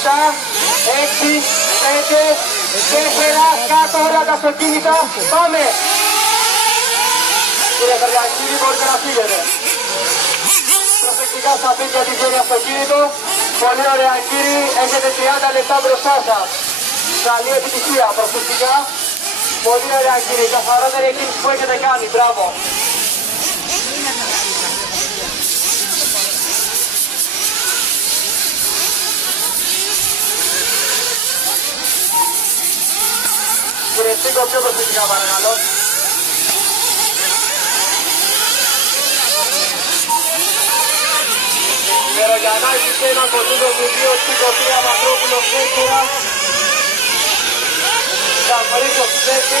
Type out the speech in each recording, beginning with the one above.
7, 6, 5, 4, κάτω όλα τα αυτοκίνητα, πάμε! Κύριε Καριανκίδη, μπορείτε να φύγετε. Προσεκτικά στα πίτια της γέρει αυτοκίνητο. Πολύ ωραία κύριοι, έχετε 30 λεπτά μπροστά σας. Καλή επιτυχία, προσεκτικά. Πολύ ωραία κύριοι, καθαρότερη εκκίνηση που έχετε κάνει, μπράβο. Κύριε Στίκο, πιο προσεκτικά παρακαλώ. Μερογιαννάκης 1, Κοντούζογλου 2, Στίκο 3, Μαυρόπουλος 4, Σαμαρίκος 5,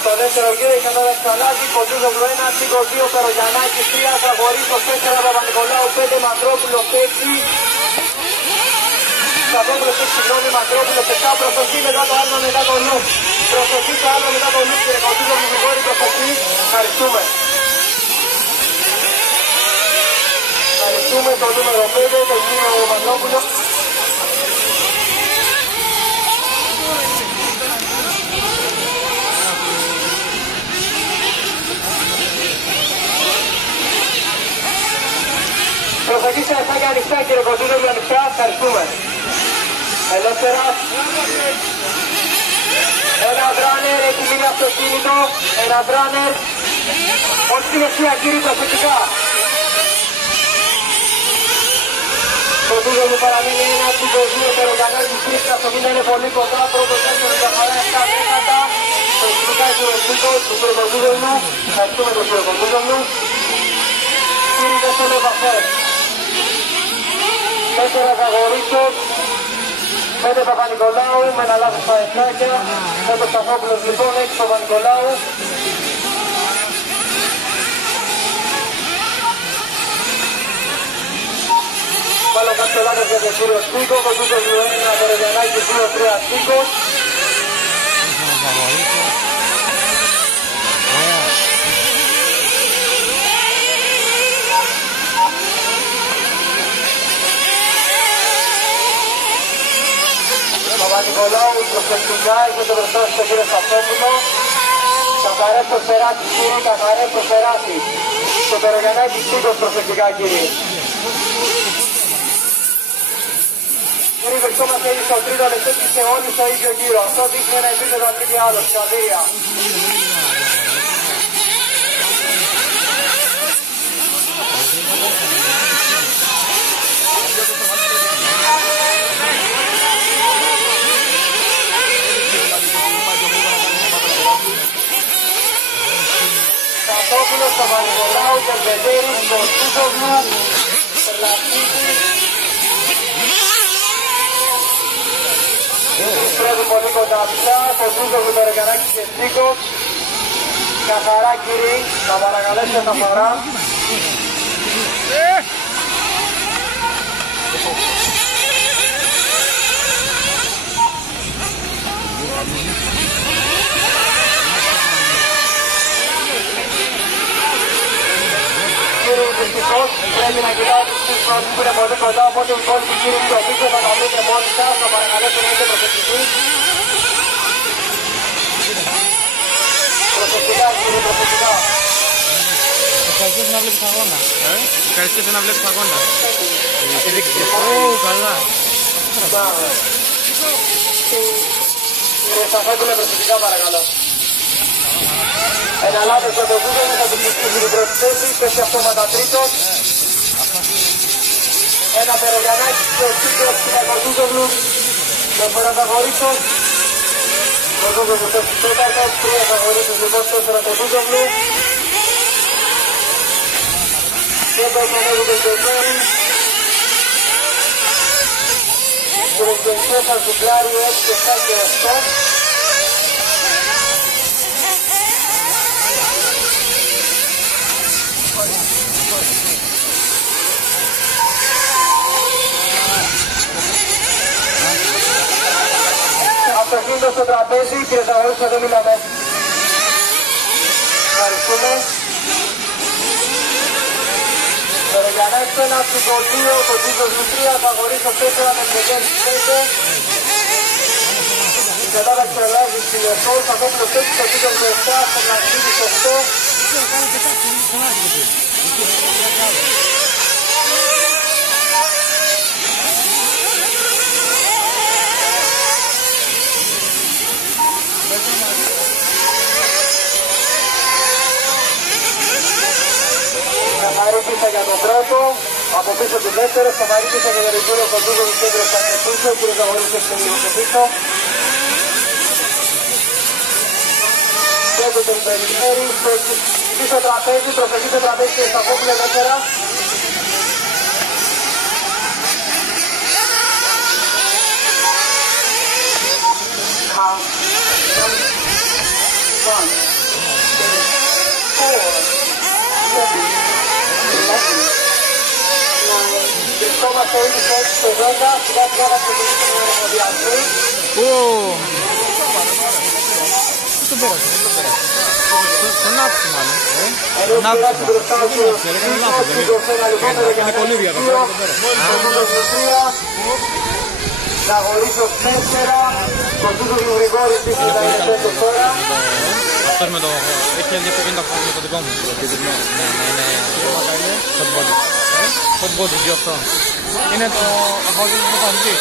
στο δεύτερο γύρο η κατάσταση αλλάζει. Κοντούζογλου 1, Στίκο 2, Περογιαννάκης 3, Ζαγορίκος 4, Παπα-Νικολάου 5, Μαυρόπουλος 6, Σαββόπουλος 6, συγγνώμη, Μαυρόπουλος 7, προσοχή μετά το άλλο μετά το νου. Προσοχή το άλλο μετά το νου, κύριε Κοντούζογλου, Γρηγόρη, προσοχή. Ευχαριστούμε. Ευχαριστούμε το νούμερο 5, τον κύριο Μαυρόπουλο. Προσοχή στα εσάκια ανοιχτά, κύριε Κοντούζογλου, ανοιχτά, ευχαριστούμε. Ελεύθερα. Ένα μπράνερ, έχει μείνει αυτοκίνητο, ένα μπράνερ. Όχι στην ευθεία, κύριε, προσεκτικά. Κοντούζογλου παραμένει 1, Στίκο 2, Περογιαννάκης 3, αυτό είναι πολύ κοντά, πρώτο δεύτερο, διαφορά 7 δέκατα. Προσεκτικά, κύριε Στίκο, του κύριε Κοντούζογλου, ευχαριστούμε τον κύριο Κοντούζογλου. Κύριε δεύτερο επαφές. 4 Ζαγορίκος, 5 Παπα-Νικολάου με ένα λάθος στα εσάκια, 5 Σταθόπουλος λοιπόν, 6 Παπα-Νικολάου. Πάλι κάποιο λάθος για τον κύριο Στίκο, Κοντούζογλου 1, Περογιαννάκης 2, 3 Στίκος. Παπα-Νικολάου προσεκτικά, έχετε μπροστά στον κύριο Σταθόπουλο. Καθαρές το Σεράτη, κύριε, καθαρές το Σεράτη. Το Περογιαννάκη Στίκος προσεκτικά, κύριε. Κύριε, βρισκόμαστε ήδη στο τρίτο λεπτό και σε όλοι στο ίδιο γύρο. Αυτό δείχνει ένα επίπεδο αν μη τι άλλο, συγχαρητήρια. Σταθόπουλος, Παπα-Νικολάου, Κερβεντέρης, Κοντούζογλου, Περλασίδης. Πρέπει πολύ κοντά πια, Κοντούζογλου, Περογιαννάκης και Στίκος. Καθαρά κύριοι, θα παρακαλέσω τα φορά. Κύριοι, δυστυχώς πρέπει να κοιτάτε τους πρώτους που είναι πολύ κοντά, οπότε οι υπόλοιποι κύριοι στο πίσω θα τα βρείτε μόνοι σας, θα παρακαλέσω να είστε προσεκτικοί. Προσεκτικά κύριοι, προσεκτικά. Ευχαριστήσω να βλέπεις αγώνα. Ευχαριστήσω να βλέπεις αγώνα. Καλά. Κύριε Σταθόπουλε, προσεκτικά παρακαλώ. Ένα λάθος για το Google θα του πληκτήσει την πρώτη θέση, πέσει αυτόματα τρίτος. Ένα Περογιαννάκη και ο Στίκος και ο Κοντούζογλου. Με φορά Ζαγορίκος. Κοντούζογλου πέσει τέταρτος, 3 Ζαγορίκος λοιπόν, 4 Κοντούζογλου. Και το εκμονεύει το Κεντέρι. Κύριε Κεντέρι, Ζουκλάρι, 6, 7 και 8. Αυτοκίνητο στο τραπέζι, κύριε Ζαγορής, εδώ μιλάμε. Ευχαριστούμε. Περογιανά εξένα, ψυχο 2, κοντζίζος 3, Ζαγορής 4 με πλεγές 5. Η κατάταξη προλάβει στη Λεσόλ, Σακόπουλος 6, κοντζίζος 7, Στεγνασίδης 8. Σταμαρί πίσω για τον πρώτο, από πίσω του δεύτερο, Σταμαρί πίσω για τον Ρεγκύρο, κοντζίζο του κέντρο στα πίσω, ο κύριος Ζαγορής έχει λίγο στο πίσω. Πέντε τον περιμένει, πίσω τραπέζι, προσοχή στο τραπέζι και στα κόπουλα 4. Βρισκόμαστε ήδη στο 10, σιγά σιγά να ξεκινήσουμε να διαρκεί. Δεν το πέρασε, δεν το πέρασε. Στον άφησε μάλλον. Στον άφησε μάλλον. Είναι κολύβια το πέρα. Ζαγορίσος 4, Κοντζούζος του Γρηγόρης πίσω να είναι 5 τώρα. Αυτός με το... έχει ενδιαφέροντα αυτό με το δικό μου. Είναι hot body. Hot body, δυο αυτό. Είναι το αγώδι του παντή.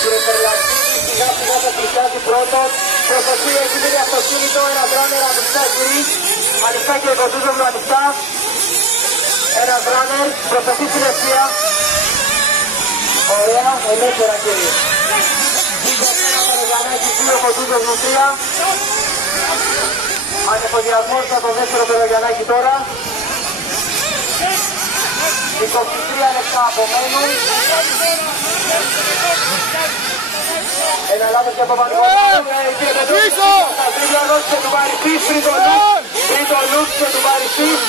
Κύριε Περλακτή, σιγά σιγά θα πλησιάζει πρώτος. Προσοχή, έχει μείνει αυτοκίνητο, ένα ράνερ ανοιχτά γυρί. Ανοιχτά και Κοντζούζος μου ανοιχτά. Ένας ράνερ, προσοχή στην ευθεία. Ωραία, ελεύθερα κύριε. Περογιαννάκη 2, Κοντζούζος μου 3. Ανεφοδιασμός από το δεύτερο Περογιαννάκη τώρα. 23 λεπτά απομένουν. Ένα λάθος και από Πανηγόνα. Πίσω! Τρίτο λούτς και του Παριστής, τρίτο λούτς και του Παριστής.